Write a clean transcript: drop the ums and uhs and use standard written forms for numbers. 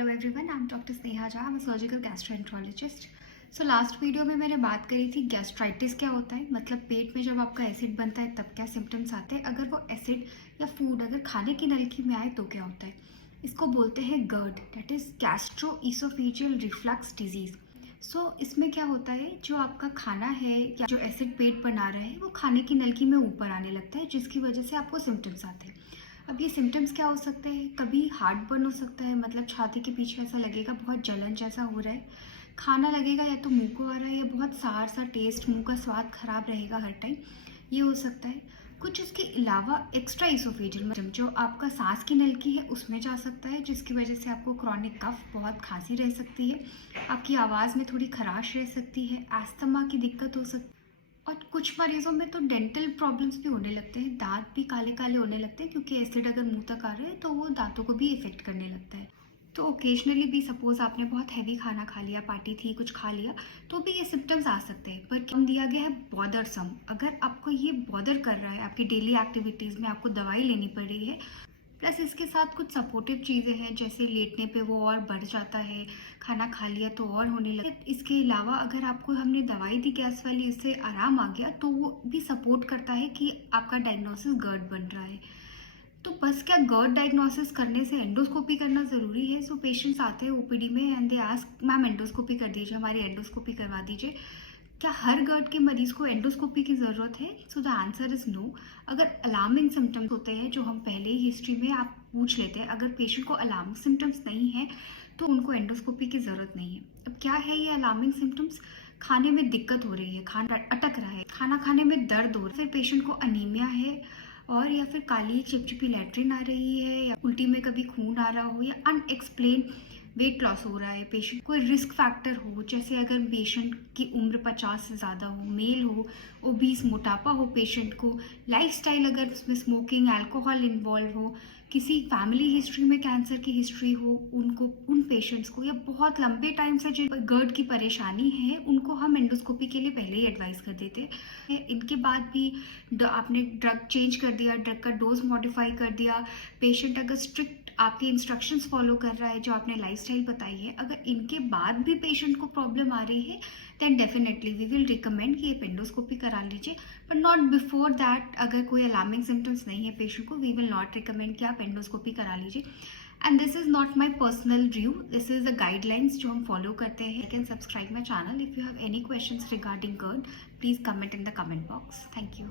Hello everyone, I am doctor Sneha Jha, I am surgical gastroenterologist. So last video में मैंने बात करी थी गैस्ट्राइटिस क्या होता है, मतलब पेट में जब आपका एसिड बनता है तब क्या सिम्टम्स आते हैं, अगर वो एसिड या फूड अगर खाने की नलकी में आए तो क्या होता है। इसको बोलते हैं GERD, that is gastroesophageal reflux disease. So इसमें क्या होता है, जो आपका खाना है या जो एसिड पेट बना रहा है वो खाने की नलकी में ऊपर आने लगता है, जिसकी वजह से आपको सिम्टम्स आते हैं। अब ये सिम्टम्स क्या हो सकते हैं, कभी हार्ट बर्न हो सकता है, मतलब छाती के पीछे ऐसा लगेगा बहुत जलन जैसा हो रहा है, खाना लगेगा या तो मुंह को आ रहा है या बहुत सार सा टेस्ट, मुंह का स्वाद खराब रहेगा हर टाइम, ये हो सकता है। कुछ इसके अलावा एक्स्ट्रा इसोफेजियल मतलब जो आपका सांस की नलकी है उसमें जा सकता है, जिसकी वजह से आपको क्रॉनिक कफ, बहुत खांसी रह सकती है, आपकी आवाज़ में थोड़ी खराश रह सकती है, अस्थमा की दिक्कत हो सकती है। और कुछ मरीजों में तो डेंटल प्रॉब्लम्स भी होने लगते हैं, दांत भी काले काले होने लगते हैं, क्योंकि एसिड अगर मुंह तक आ रहा है तो वो दांतों को भी इफेक्ट करने लगता है। तो ओकेजनली भी सपोज आपने बहुत हैवी खाना खा लिया, पार्टी थी, कुछ खा लिया, तो भी ये सिम्टम्स आ सकते हैं। पर कम दिया गया है बॉदरसम, अगर आपको ये बॉदर कर रहा है, आपकी डेली एक्टिविटीज़ में आपको दवाई लेनी पड़ रही है, प्लस इसके साथ कुछ सपोर्टिव चीज़ें हैं, जैसे लेटने पे वो और बढ़ जाता है, खाना खा लिया तो और होने लगा। इसके अलावा अगर आपको हमने दवाई दी गैस वाली, इससे आराम आ गया, तो वो भी सपोर्ट करता है कि आपका डायग्नोसिस GERD बन रहा है। तो बस क्या GERD डायग्नोसिस करने से एंडोस्कोपी करना ज़रूरी है? सो पेशेंट्स आते हैं ओपीडी में and they ask, ma'am endoscopy कर दीजिए, हमारी एंडोस्कोपी करवा दीजिए। क्या हर GERD के मरीज को एंडोस्कोपी की ज़रूरत है? So the answer is no. अगर अलार्मिंग सिम्टम्स होते हैं जो हम पहले ही हिस्ट्री में आप पूछ लेते हैं, अगर पेशेंट को अलार्मिंग सिम्टम्स नहीं है तो उनको एंडोस्कोपी की ज़रूरत नहीं है। अब क्या है ये अलार्मिंग सिम्टम्स? खाने में दिक्कत हो रही है, खाना अटक रहा है, खाना खाने में दर्द हो रहा है, फिर पेशेंट को अनीमिया है, और या फिर काली चिपचिपी लैट्रिन आ रही है, या उल्टी में कभी खून आ रहा हो, या अनएक्सप्लेन वेट लॉस हो रहा है, पेशेंट कोई रिस्क फैक्टर हो, जैसे अगर पेशेंट की उम्र 50 से ज़्यादा हो, मेल हो, ओबीस, मोटापा हो पेशेंट को, लाइफस्टाइल अगर उसमें स्मोकिंग, अल्कोहल इन्वॉल्व हो, किसी फैमिली हिस्ट्री में कैंसर की हिस्ट्री हो, उनको, उन पेशेंट्स को, या बहुत लंबे टाइम से जो GERD की परेशानी है उनको हम एंडोस्कोपी के लिए पहले ही एडवाइस कर देते हैं। इनके बाद भी आपने ड्रग चेंज कर दिया, ड्रग का डोज मॉडिफाई कर दिया, पेशेंट अगर स्ट्रिक्ट आपके इंस्ट्रक्शंस फॉलो कर रहा है जो आपने लाइफस्टाइल बताई है, अगर इनके बाद भी पेशेंट को प्रॉब्लम आ रही है, then definitely we will recommend कि आप एंडोस्कोपी करा लीजिए, बट नॉट बिफोर दैट। अगर कोई अलार्मिंग सिम्टम्स नहीं है पेशेंट को, वी विल नॉट रिकमेंड कि आप एंडोस्कोपी करा लीजिए। And this is not my personal view, this is the guidelines जो हम फॉलो करते हैं। You can subscribe my channel. If you have any questions regarding GERD, please comment in the comment box. Thank you.